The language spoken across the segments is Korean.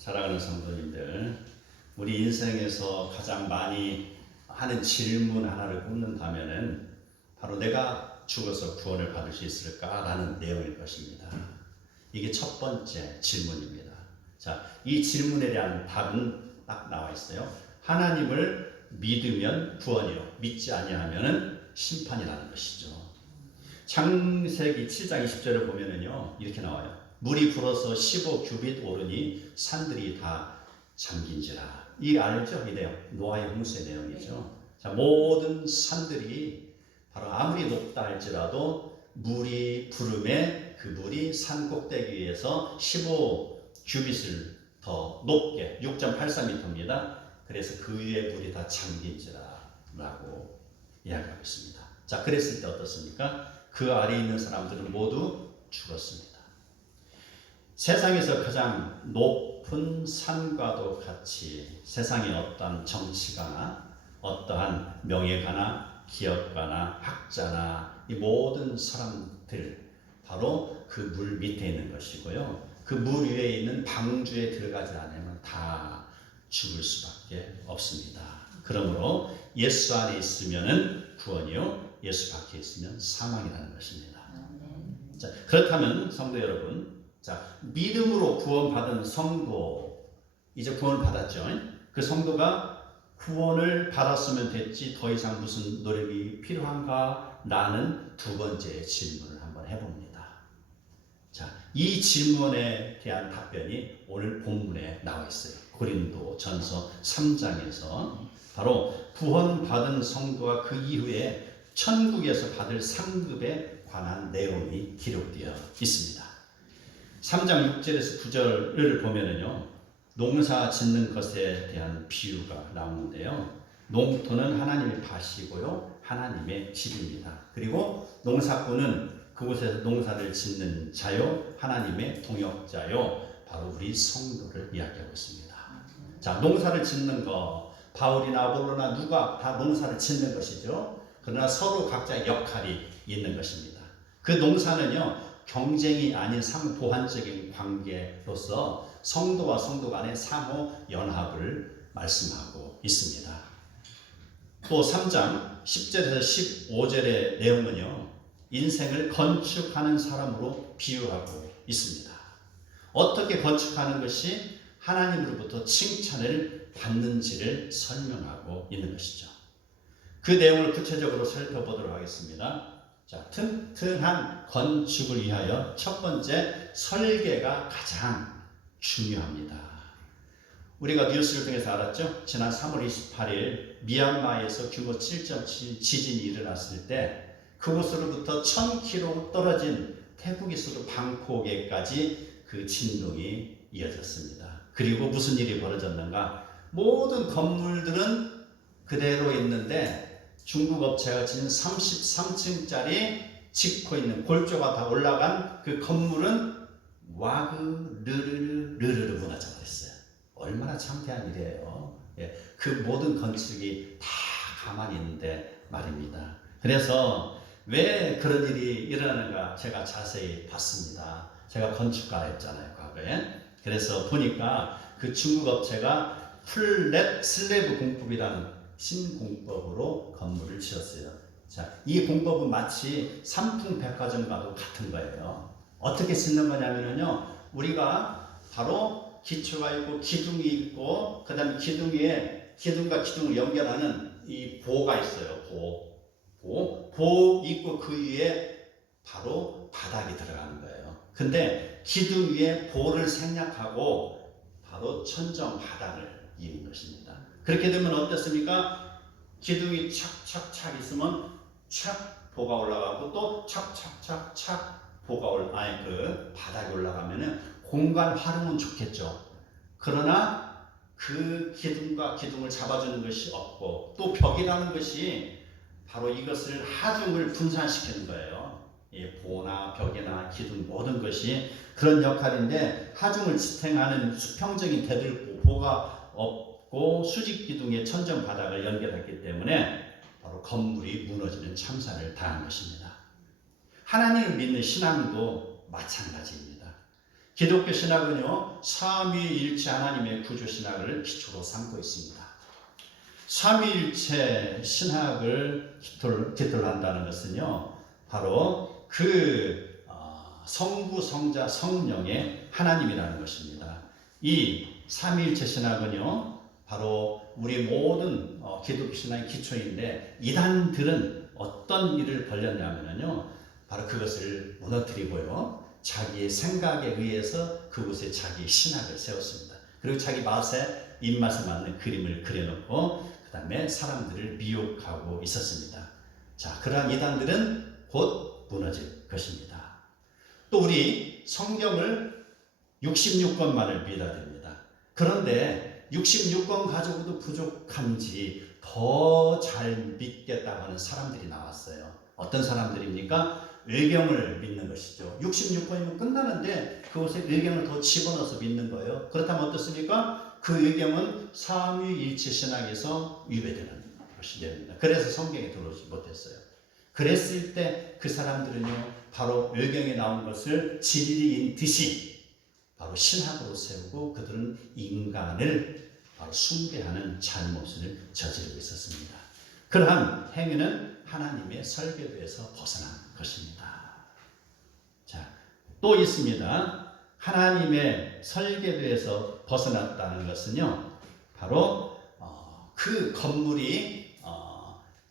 사랑하는 성도님들, 우리 인생에서 가장 많이 하는 질문 하나를 꼽는다면은 바로 내가 죽어서 구원을 받을 수 있을까라는 내용일 것입니다. 이게 첫 번째 질문입니다. 자, 이 질문에 대한 답은 딱 나와 있어요. 하나님을 믿으면 구원이요, 믿지 아니하면은 심판이라는 것이죠. 창세기 7장 20절을 보면은요, 이렇게 나와요. 물이 불어서 15규빗 오르니 산들이 다 잠긴지라. 이 알죠? 이 내용. 노아의 홍수의 내용이죠. 자, 모든 산들이 바로 아무리 높다 할지라도 물이 부름에 그 물이 산 꼭대기에서 15규빗을 더 높게 6.84m입니다. 그래서 그 위에 물이 다 잠긴지라 라고 이야기하고 있습니다. 자, 그랬을 때 어떻습니까? 그 아래에 있는 사람들은 모두 죽었습니다. 세상에서 가장 높은 산과도 같이 세상의 어떠한 정치가나 어떠한 명예가나 기업가나 학자나 이 모든 사람들 바로 그 물 밑에 있는 것이고요. 그 물 위에 있는 방주에 들어가지 않으면 다 죽을 수밖에 없습니다. 그러므로 예수 안에 있으면은 구원이요, 예수 밖에 있으면 사망이라는 것입니다. 자, 그렇다면 성도 여러분, 자, 믿음으로 구원받은 성도, 이제 구원을 받았죠. 그 성도가 구원을 받았으면 됐지 더 이상 무슨 노력이 필요한가? 라는 두 번째 질문을 한번 해봅니다. 자, 이 질문에 대한 답변이 오늘 본문에 나와 있어요. 고린도 전서 3장에서 바로 구원받은 성도가 그 이후에 천국에서 받을 상급에 관한 내용이 기록되어 있습니다. 3장 6절에서 9절을 보면은요, 농사 짓는 것에 대한 비유가 나오는데요. 농토는 하나님의 밭이고요, 하나님의 집입니다. 그리고 농사꾼은 그곳에서 농사를 짓는 자요, 하나님의 동역자요, 바로 우리 성도를 이야기하고 있습니다. 자, 농사를 짓는 거, 바울이나 아볼로나 누가 다 농사를 짓는 것이죠. 그러나 서로 각자의 역할이 있는 것입니다. 그 농사는요, 경쟁이 아닌 상보완적인 관계로서 성도와 성도 간의 상호 연합을 말씀하고 있습니다. 또 3장 10절에서 15절의 내용은요, 인생을 건축하는 사람으로 비유하고 있습니다. 어떻게 건축하는 것이 하나님으로부터 칭찬을 받는지를 설명하고 있는 것이죠. 그 내용을 구체적으로 살펴보도록 하겠습니다. 자, 튼튼한 건축을 위하여 첫 번째 설계가 가장 중요합니다. 우리가 뉴스를 통해서 알았죠? 지난 3월 28일 미얀마에서 규모 7.7 지진이 일어났을 때 그곳으로부터 1000km 떨어진 태국의 수도 방콕에까지 그 진동이 이어졌습니다. 그리고 무슨 일이 벌어졌는가? 모든 건물들은 그대로 있는데 중국 업체가 지은 33층짜리 짓고 있는 골조가 다 올라간 그 건물은 와그르르르르르 무너져 버렸어요. 얼마나 창피한 일이에요. 예, 그 모든 건축이 다 가만히 있는데 말입니다. 그래서 왜 그런 일이 일어나는가 제가 자세히 봤습니다. 제가 건축가였잖아요, 과거에. 그래서 보니까 그 중국 업체가 플랫 슬래브 공법이라는 신공법으로 건물을 지었어요. 자, 이 공법은 마치 삼풍백화점과도 같은 거예요. 어떻게 짓는 거냐면요, 우리가 바로 기초가 있고 기둥이 있고 그 다음에 기둥 위에 기둥과 기둥을 연결하는 이 보가 있어요. 보 있고 그 위에 바로 바닥이 들어가는 거예요. 근데 기둥 위에 보를 생략하고 바로 천정 바닥을 이은 것입니다. 그렇게 되면 어떻습니까? 기둥이 착착착 있으면 착 보가 올라가고 또 착착착착 보가 그 바닥이 올라가면은 공간 활용은 좋겠죠. 그러나 그 기둥과 기둥을 잡아주는 것이 없고 또 벽이라는 것이 바로 이것을 하중을 분산시키는 거예요. 보나 벽이나 기둥 모든 것이 그런 역할인데 하중을 지탱하는 수평적인 대들보가 없고 수직 기둥의 천정 바닥을 연결했기 때문에 바로 건물이 무너지는 참사를 당한 것입니다. 하나님을 믿는 신앙도 마찬가지입니다. 기독교 신학은요, 삼위일체 하나님의 구조 신학을 기초로 삼고 있습니다. 삼위일체 신학을 기초로 한다는 것은요, 바로 그 성부, 성자, 성령의 하나님이라는 것입니다. 이 삼위일체 신학은요, 바로 우리 모든 기독교 신학의 기초인데, 이단들은 어떤 일을 벌였냐면요, 바로 그것을 무너뜨리고요, 자기의 생각에 의해서 그곳에 자기 신학을 세웠습니다. 그리고 자기 입맛에 맞는 그림을 그려놓고 그 다음에 사람들을 미혹하고 있었습니다. 자, 그러한 이단들은 곧 무너질 것입니다. 또 우리 성경을 66권만을 믿어야 됩니다. 그런데 66권 가지고도 부족한지 더 잘 믿겠다고 하는 사람들이 나왔어요. 어떤 사람들입니까? 의경을 믿는 것이죠. 66권이면 끝나는데 그것에 의경을 더 집어넣어서 믿는 거예요. 그렇다면 어떻습니까? 그 의경은 삼위일체 신학에서 위배되는 것이 됩니다. 그래서 성경에 들어오지 못했어요. 그랬을 때 그 사람들은요, 바로 의경에 나온 것을 진리인 듯이 바로 신학으로 세우고 그들은 인간을 바로 숭배하는 잘못을 저지르고 있었습니다. 그러한 행위는 하나님의 설계도에서 벗어난 것입니다. 자, 또 있습니다. 하나님의 설계도에서 벗어났다는 것은요, 바로 그 건물이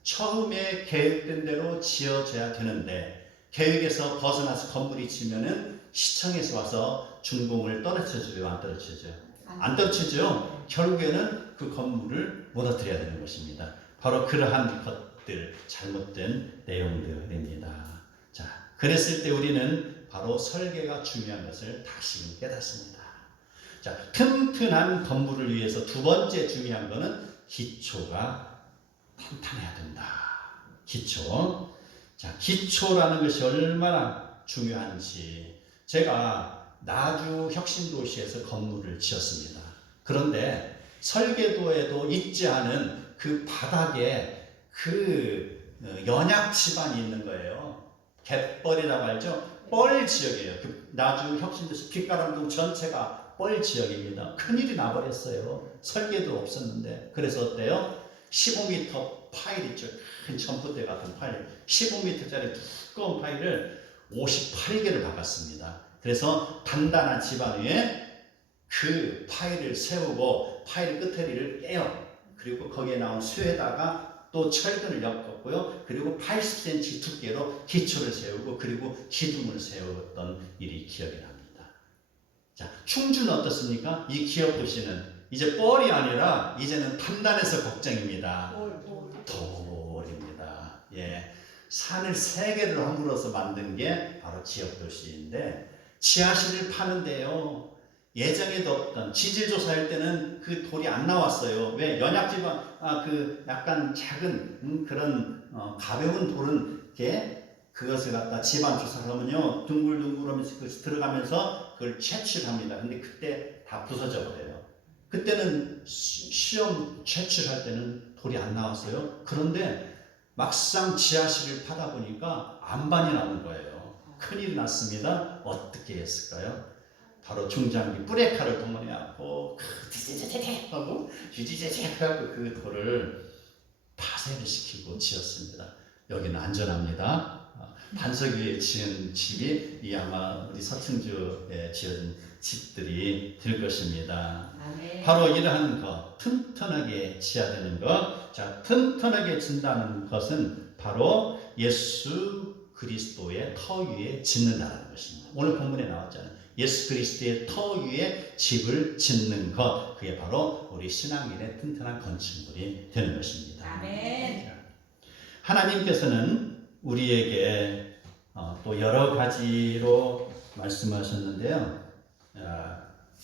처음에 계획된 대로 지어져야 되는데, 계획에서 벗어나서 건물이 지면은 시청에서 와서 준공을 떨어뜨려줘요, 안 떨어뜨려줘요? 안 떨어뜨리죠. 결국에는 그 건물을 무너뜨려야 되는 것입니다. 바로 그러한 것들, 잘못된 내용들입니다. 자, 그랬을 때 우리는 바로 설계가 중요한 것을 다시금 깨닫습니다. 자, 튼튼한 건물을 위해서 두 번째 중요한 것은 기초가 탄탄해야 된다. 기초. 자, 기초라는 것이 얼마나 중요한지. 제가 나주 혁신도시에서 건물을 지었습니다. 그런데 설계도에도 있지 않은 그 바닥에 그 연약 지반이 있는 거예요. 갯벌이라고 하죠. 뻘 지역이에요. 그 나주 혁신도시 빛가람동 전체가 뻘 지역입니다. 큰일이 나버렸어요. 설계도 없었는데. 그래서 어때요? 15m 파일 있죠. 큰 전봇대 같은 파일. 15m짜리 두꺼운 파일을 58개를 박았습니다. 그래서 단단한 지반 위에 그 파일을 세우고 파일 끝에를 깨요. 그리고 거기에 나온 수에다가 또 철근을 엮었고요. 그리고 80cm 두께로 기초를 세우고 그리고 기둥을 세웠던 일이 기억이 납니다. 자, 충주는 어떻습니까? 이 기업 도시는 이제 뻘이 아니라 이제는 단단해서 걱정입니다. 돌입니다. 예, 산을 3개를 허물어서 만든 게 바로 지역 도시인데, 지하실을 파는데요, 예정에도 없던 지질조사할 때는 그 돌이 안 나왔어요. 왜? 연약지방, 그 약간 작은 그런 가벼운 돌은 그것을 갖다 지방 조사를 하면요, 둥글둥글하면서 들어가면서 그걸 채취합니다. 근데 그때 다 부서져 버려요. 그때는 시험 채취할 때는 돌이 안 나왔어요. 그런데 막상 지하실을 파다 보니까 안반이 나온 거예요. 큰일이 났습니다. 어떻게 했을까요? 바로 중장비 브레이크를 동원해갖고 하고 주지제제하고 그 돌을 파쇄를 시키고 지었습니다. 여기는 안전합니다. 반석 위에 지은 집이 이 아마 우리 서충주에 지은 집들이 될 것입니다. 아멘. 바로 이러한 것, 튼튼하게 지어야 되는 것. 자, 튼튼하게 진다는 것은 바로 예수 그리스도의 터 위에 짓는다는 것입니다. 오늘 본문에 나왔잖아요. 예수 그리스도의 터 위에 집을 짓는 것, 그게 바로 우리 신앙인의 튼튼한 건축물이 되는 것입니다. 아멘. 하나님께서는 우리에게 또 여러 가지로 말씀하셨는데요.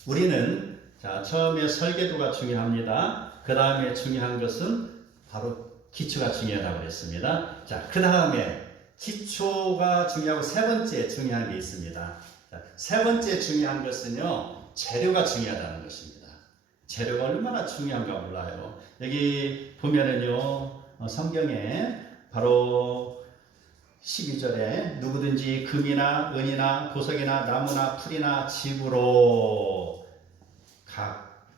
우리는 처음에 설계도가 중요합니다. 그 다음에 중요한 것은 바로 기초가 중요하다고 했습니다. 자, 그 다음에 기초가 중요하고 세 번째 중요한 게 있습니다. 자, 세 번째 중요한 것은요, 재료가 중요하다는 것입니다. 재료가 얼마나 중요한가 몰라요. 여기 보면은요, 성경에 바로 12절에 누구든지 금이나 은이나 보석이나 나무나 풀이나 집으로 각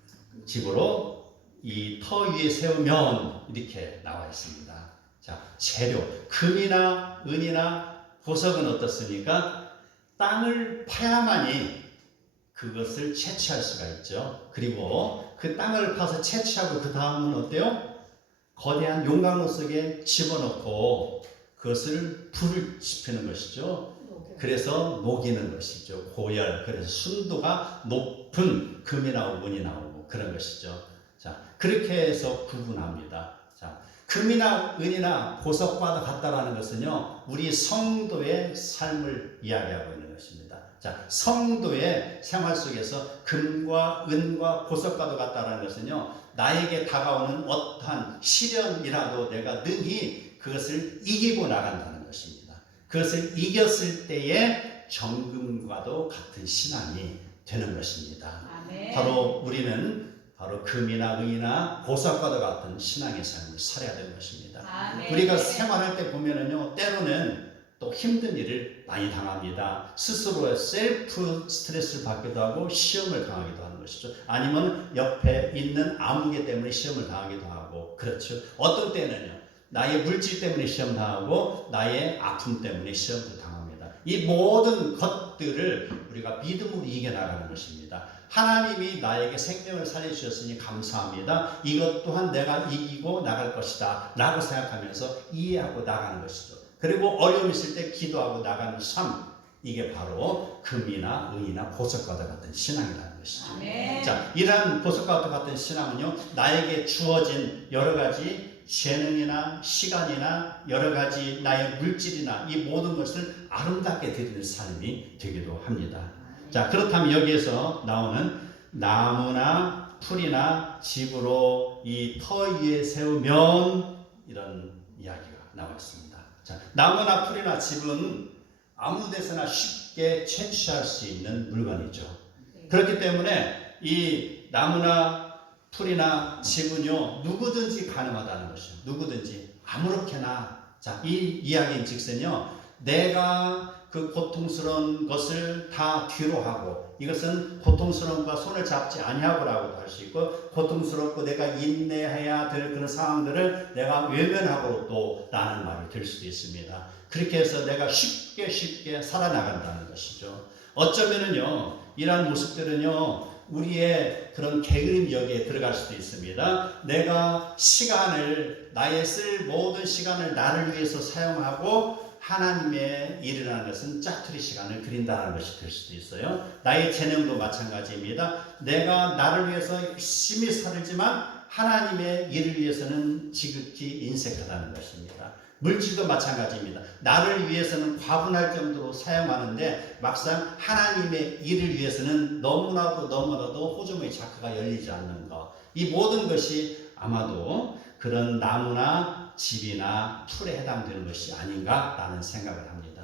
집으로 이 터 위에 세우면 이렇게 나와 있습니다. 자, 재료 금이나 은이나 보석은 어떻습니까? 땅을 파야만이 그것을 채취할 수가 있죠. 그리고 그 땅을 파서 채취하고 그 다음은 어때요? 거대한 용광로 속에 집어넣고 그것을 불을 지피는 것이죠. 그래서 녹이는 것이죠. 고열, 그래서 순도가 높은 금이 나오고 은이 나오고 그런 것이죠. 자, 그렇게 해서 구분합니다. 자, 금이나 은이나 보석과도 같다라는 것은요, 우리 성도의 삶을 이야기하고 있는 것입니다. 자, 성도의 생활 속에서 금과 은과 보석과도 같다라는 것은요, 나에게 다가오는 어떠한 시련이라도 내가 능히 그것을 이기고 나간다는 것입니다. 그것을 이겼을 때의 정금과도 같은 신앙이 되는 것입니다. 아멘. 바로 우리는 바로 금이나 은이나 보석과도 같은 신앙의 삶을 살아야 되는 것입니다. 아멘. 우리가 생활할 때 보면은요, 때로는 또 힘든 일을 많이 당합니다. 스스로의 셀프 스트레스를 받기도 하고 시험을 당하기도 하는 것이죠. 아니면 옆에 있는 아무개 때문에 시험을 당하기도 하고 그렇죠. 어떤 때는요, 나의 물질 때문에 시험 당하고 나의 아픔 때문에 시험을 당합니다. 이 모든 것들을 우리가 믿음으로 이겨나가는 것입니다. 하나님이 나에게 생명을 살려주셨으니 감사합니다. 이것 또한 내가 이기고 나갈 것이다 라고 생각하면서 이해하고 나가는 것이죠. 그리고 어려움 있을 때 기도하고 나가는 삶, 이게 바로 금이나 은이나 보석과도 같은 신앙이라는 것이죠. 아멘. 자, 이러한 보석과도 같은 신앙은요, 나에게 주어진 여러 가지 재능이나 시간이나 여러 가지 나의 물질이나 이 모든 것을 아름답게 드리는 삶이 되기도 합니다. 자, 그렇다면 여기에서 나오는 나무나 풀이나 집으로 이 터 위에 세우면 이런 이야기가 나와 있습니다. 자, 나무나 풀이나 집은 아무 데서나 쉽게 채취할 수 있는 물건이죠. 그렇기 때문에 이 나무나 풀이나 집은요, 누구든지 가능하다는 것이죠. 누구든지 아무렇게나. 자, 이 이야기인 즉선요, 내가 그 고통스러운 것을 다 뒤로 하고, 이것은 고통스러운 것과 손을 잡지 아니하고라고도 할 수 있고, 고통스럽고 내가 인내해야 될 그런 상황들을 내가 외면하고 또 라는 말이 될 수도 있습니다. 그렇게 해서 내가 쉽게 살아나간다는 것이죠. 어쩌면은요, 이러한 모습들은요, 우리의 그런 게으름 여기에 들어갈 수도 있습니다. 내가 시간을, 나의 쓸 모든 시간을 나를 위해서 사용하고 하나님의 일이라는 것은 짜투리 시간을 드린다는 것이 될 수도 있어요. 나의 재능도 마찬가지입니다. 내가 나를 위해서 열심히 살지만 하나님의 일을 위해서는 지극히 인색하다는 것입니다. 물질도 마찬가지입니다. 나를 위해서는 과분할 정도로 사용하는데 막상 하나님의 일을 위해서는 너무나도 호주머니 자크가 열리지 않는 것. 이 모든 것이 아마도 그런 나무나 집이나 풀에 해당되는 것이 아닌가라는 생각을 합니다.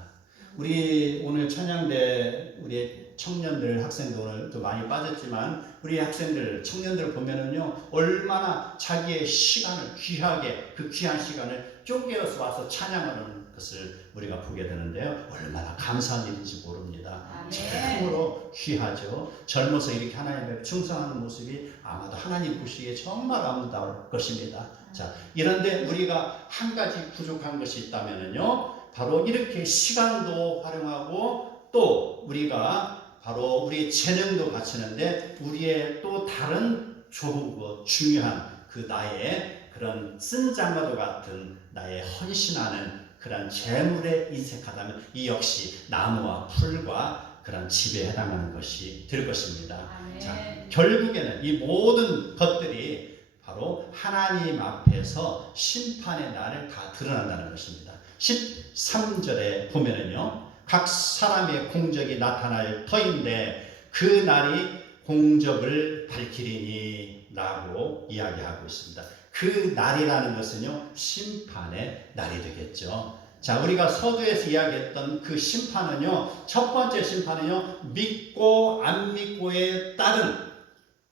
우리 오늘 찬양대 우리 청년들, 학생들 오늘 또 많이 빠졌지만 우리 학생들, 청년들 보면은요, 얼마나 자기의 시간을 귀하게, 그 귀한 시간을 쪼개어서 와서 찬양하는 것을 우리가 보게 되는데요, 얼마나 감사한 일인지 모릅니다. 참으로 귀하죠. 젊어서 이렇게 하나님께 충성하는 모습이 아마도 하나님 보시기에 정말 아름다울 것입니다. 자, 이런데 우리가 한 가지 부족한 것이 있다면은요, 바로 이렇게 시간도 활용하고 또 우리가 바로 우리의 재능도 바치는데 우리의 또 다른 좋고 중요한 그 나의 그런 쓴 장과도 같은 나의 헌신하는 그런 재물에 인색하다면 이 역시 나무와 풀과 그런 집에 해당하는 것이 될 것입니다. 자, 결국에는 이 모든 것들이 바로 하나님 앞에서 심판의 날을 다 드러난다는 것입니다. 13절에 보면은요, 각 사람의 공적이 나타날 터인데 그 날이 공적을 밝히리니 라고 이야기하고 있습니다. 그 날이라는 것은요, 심판의 날이 되겠죠. 자, 우리가 서두에서 이야기했던 그 심판은요, 첫 번째 심판은요, 믿고 안 믿고에 따른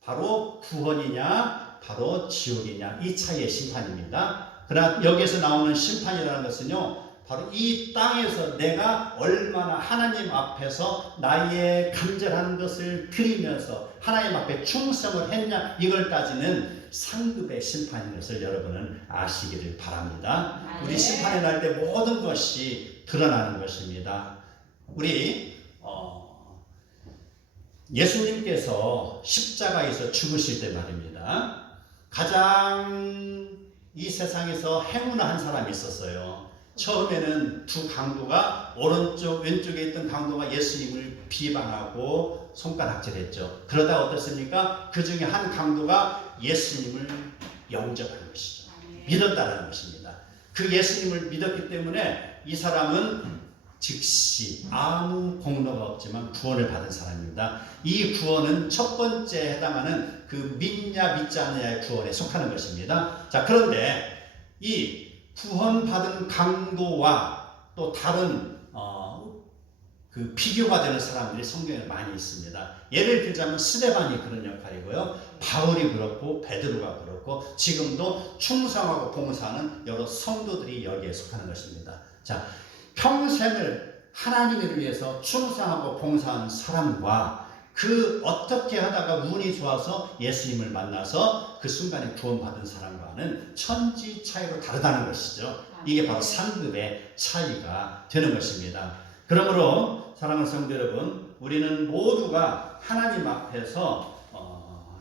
바로 구원이냐 바로 지옥이냐 이 차이의 심판입니다. 그러나 여기에서 나오는 심판이라는 것은요, 바로 이 땅에서 내가 얼마나 하나님 앞에서 나의 간절한 것을 드리면서 하나님 앞에 충성을 했냐, 이걸 따지는 상급의 심판인 것을 여러분은 아시기를 바랍니다. 우리 심판의 날 때 모든 것이 드러나는 것입니다. 우리 예수님께서 십자가에서 죽으실 때 말입니다, 가장 이 세상에서 행운한 사람이 있었어요. 처음에는 두 강도가, 오른쪽 왼쪽에 있던 강도가 예수님을 비방하고 손가락질했죠. 그러다 어떻습니까? 그 중에 한 강도가 예수님을 영접한 것이죠. 믿었다는 것입니다. 그 예수님을 믿었기 때문에 이 사람은 즉시 아무 공로가 없지만 구원을 받은 사람입니다. 이 구원은 첫 번째 해당하는 그 믿냐 믿지 않느냐의 구원에 속하는 것입니다. 자, 그런데 이 구원받은 강도와 또 다른 그 비교가 되는 사람들이 성경에 많이 있습니다. 예를 들자면 스데반이 그런 역할이고요, 바울이 그렇고 베드로가 그렇고 지금도 충성하고 봉사하는 여러 성도들이 여기에 속하는 것입니다. 자, 평생을 하나님을 위해서 충성하고 봉사하는 사람과 그 어떻게 하다가 운이 좋아서 예수님을 만나서 그 순간에 구원받은 사람과는 천지 차이로 다르다는 것이죠. 이게 바로 상급의 차이가 되는 것입니다. 그러므로 사랑하는 성도 여러분, 우리는 모두가 하나님 앞에서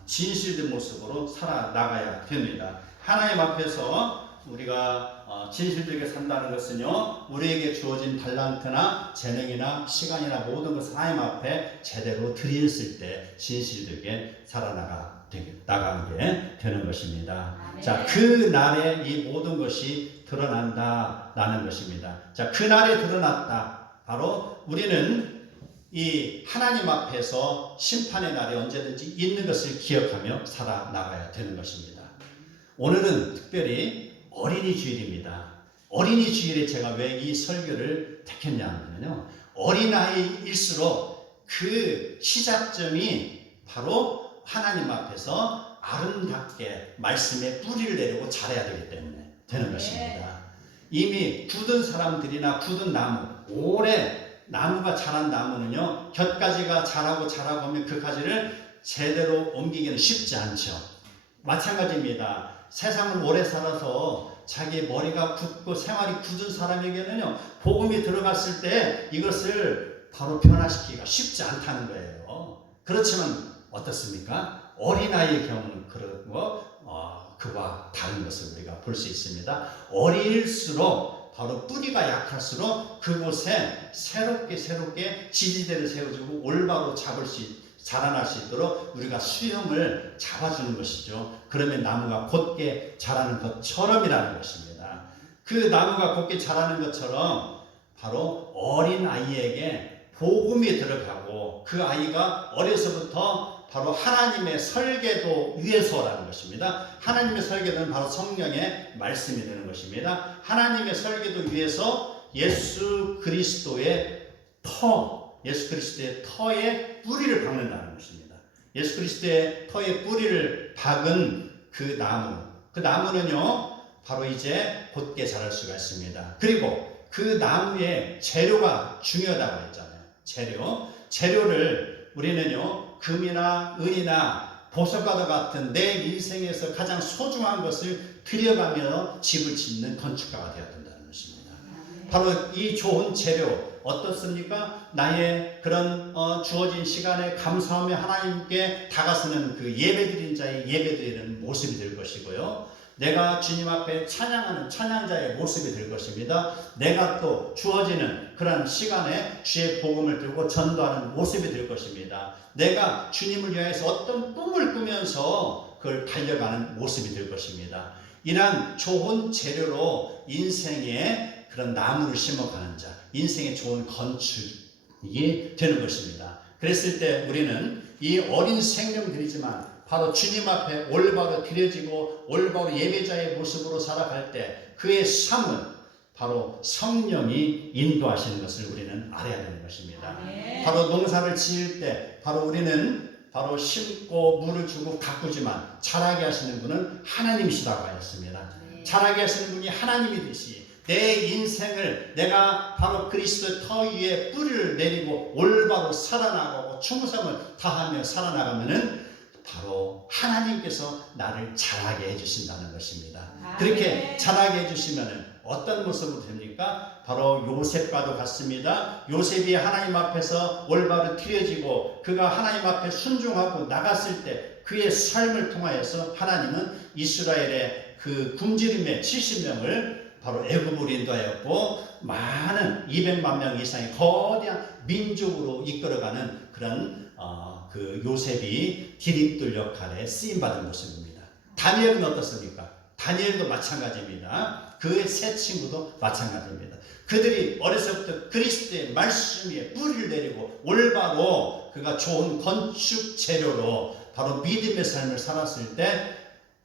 진실된 모습으로 살아나가야 됩니다. 하나님 앞에서 우리가 진실되게 산다는 것은요, 우리에게 주어진 달란트나 재능이나 시간이나 모든 것을 하나님 앞에 제대로 드렸을 때 진실되게 나가게 되는 것입니다. 자, 그 날에 이 모든 것이 드러난다라는 것입니다. 자, 그 날에 드러났다. 바로 우리는 이 하나님 앞에서 심판의 날이 언제든지 있는 것을 기억하며 살아나가야 되는 것입니다. 오늘은 특별히 어린이 주일입니다. 어린이 주일에 제가 왜 이 설교를 택했냐 하면요, 어린아이일수록 그 시작점이 바로 하나님 앞에서 아름답게 말씀에 뿌리를 내리고 자라야 되기 때문에 되는 것입니다. 이미 굳은 사람들이나 굳은 나무, 오래 나무가 자란 나무는요, 곁가지가 자라고 하면 그 가지를 제대로 옮기기는 쉽지 않죠. 마찬가지입니다. 세상을 오래 살아서 자기 머리가 굳고 생활이 굳은 사람에게는요, 복음이 들어갔을 때 이것을 바로 변화시키기가 쉽지 않다는 거예요. 그렇지만 어떻습니까? 어린아이의 경우는 그와 다른 것을 우리가 볼 수 있습니다. 어릴수록 바로 뿌리가 약할수록 그곳에 새롭게 지지대를 세워주고 올바로 자라날 수 있도록 우리가 수염을 잡아주는 것이죠. 그러면 나무가 곧게 자라는 것처럼이라는 것입니다. 그 나무가 곧게 자라는 것처럼 바로 어린 아이에게 복음이 들어가고 그 아이가 어려서부터 바로 하나님의 설계도 위에서라는 것입니다. 하나님의 설계도는 바로 성령의 말씀이 되는 것입니다. 하나님의 설계도 위에서 예수 그리스도의 터에 뿌리를 박는다는 것입니다. 예수 그리스도의 터에 뿌리를 박은 그 나무는요, 바로 이제 곧게 자랄 수가 있습니다. 그리고 그 나무의 재료가 중요하다고 했잖아요. 재료를 우리는요, 금이나 은이나 보석과도 같은 내 인생에서 가장 소중한 것을 들여가며 집을 짓는 건축가가 되어야 된다는 것입니다. 바로 이 좋은 재료 어떻습니까? 나의 그런 주어진 시간에 감사하며 하나님께 다가서는 그 예배드리는 자의 예배드리는 모습이 될 것이고요, 내가 주님 앞에 찬양하는 찬양자의 모습이 될 것입니다. 내가 또 주어지는 그런 시간에 주의 복음을 들고 전도하는 모습이 될 것입니다. 내가 주님을 위해서 어떤 꿈을 꾸면서 그걸 달려가는 모습이 될 것입니다. 이러한 좋은 재료로 인생의 그런 나무를 심어가는 자, 인생의 좋은 건축이 되는 것입니다. 그랬을 때 우리는 이 어린 생명들이지만 바로 주님 앞에 올바로 드려지고 올바로 예배자의 모습으로 살아갈 때 그의 삶은 바로 성령이 인도하시는 것을 우리는 알아야 되는 것입니다. 바로 농사를 지을 때 바로 우리는 바로 심고 물을 주고 가꾸지만 자라게 하시는 분은 하나님이시라고 하였습니다. 자라게 하시는 분이 하나님이듯이 내 인생을 내가 바로 그리스도의 터 위에 뿌리를 내리고 올바로 살아나가고 충성을 다하며 살아나가면은 바로 하나님께서 나를 자라게 해주신다는 것입니다. 그렇게 자라게 해주시면은 어떤 모습으로 됩니까? 바로 요셉과도 같습니다. 요셉이 하나님 앞에서 올바로 드려지고 그가 하나님 앞에 순종하고 나갔을 때 그의 삶을 통하여서 하나님은 이스라엘의 그 굶주림의 70명을 바로 애굽으로 인도하였고 많은 200만 명 이상의 거대한 민족으로 이끌어가는 그런 그 요셉이 디딤돌 역할에 쓰임받은 모습입니다. 다니엘은 어떻습니까? 다니엘도 마찬가지입니다. 그의 세 친구도 마찬가지입니다. 그들이 어려서부터 그리스도의 말씀 위에 뿌리를 내리고 올바로 그가 좋은 건축 재료로 바로 믿음의 삶을 살았을 때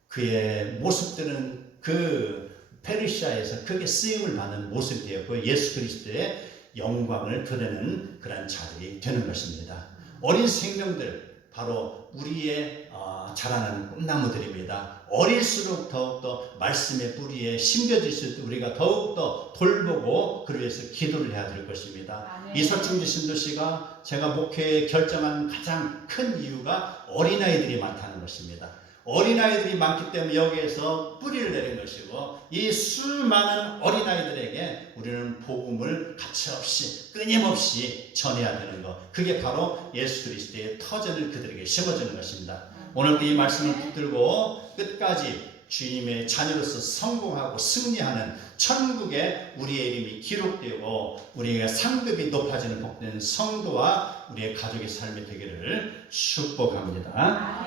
그의 모습들은 그 페르시아에서 크게 쓰임을 받는 모습이 되었고 예수 그리스도의 영광을 드러내는 그런 자들이 되는 것입니다. 어린 생명들 바로 우리의 자라나는 꿈나무들입니다. 어릴수록 더욱더 말씀의 뿌리에 심겨질수록 우리가 더욱더 돌보고 그를 위해서 기도를 해야 될 것입니다. 이석준 신도시가 제가 목회에 결정한 가장 큰 이유가 어린아이들이 많다는 것입니다. 어린아이들이 많기 때문에 여기에서 뿌리를 내린 것이고 이 수많은 어린아이들에게 우리는 복음을 가차없이 끊임없이 전해야 되는 것, 그게 바로 예수 그리스도의 터전을 그들에게 심어주는 것입니다. 오늘도 이 말씀을 붙들고 끝까지 주님의 자녀로서 성공하고 승리하는 천국에 우리의 이름이 기록되고 우리가 상급이 높아지는 복된 성도와 우리의 가족의 삶이 되기를 축복합니다.